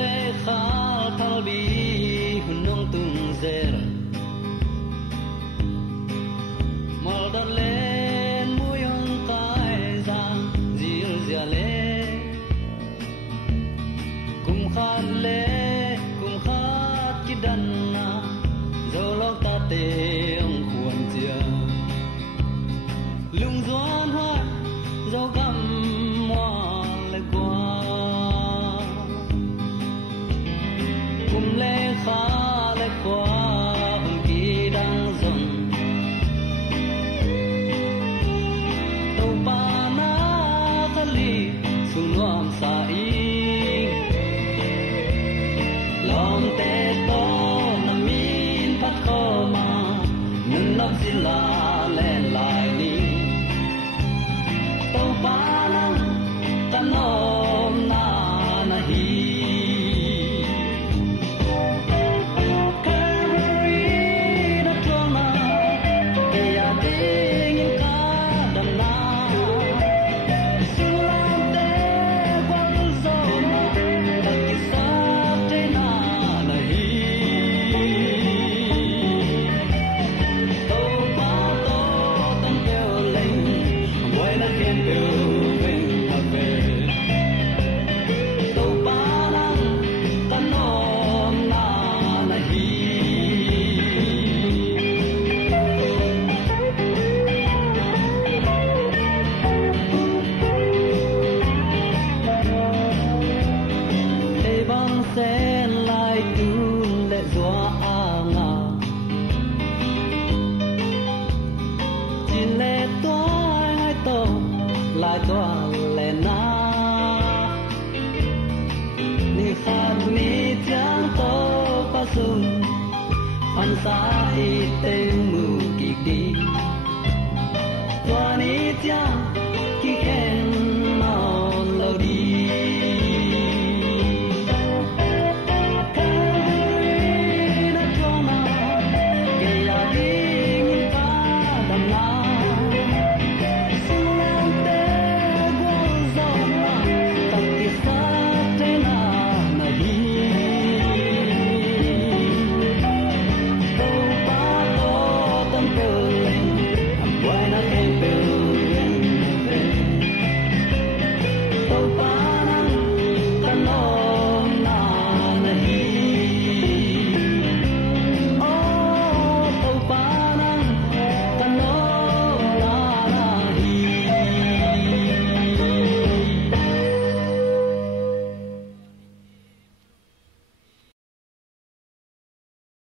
le kha thal bi hunong tung zer mal da len muyong kai za zil zia le kum khan le kum khat kidan na zo lok ta te ong khuan chia lung doan hoa zo gam mo le qua kum le kha le qua ong ki dang zon to pa na ta li su nuam sa i lom te to na min pat ko ma nun lom sila le lai ni to pa lang ta nom na na hi carry the trauma ke ya ding ka dam na sulam te wal zo na ta ki sa te na na hi to pa to tan te le boy na ken tu ven pa ve to pa lang ta nom na na hi e bang sen lai tu le zua a nga chỉ lệ toa hai tổ lại toa lệ na ni khan ni chang to pa sun pan sa i te mu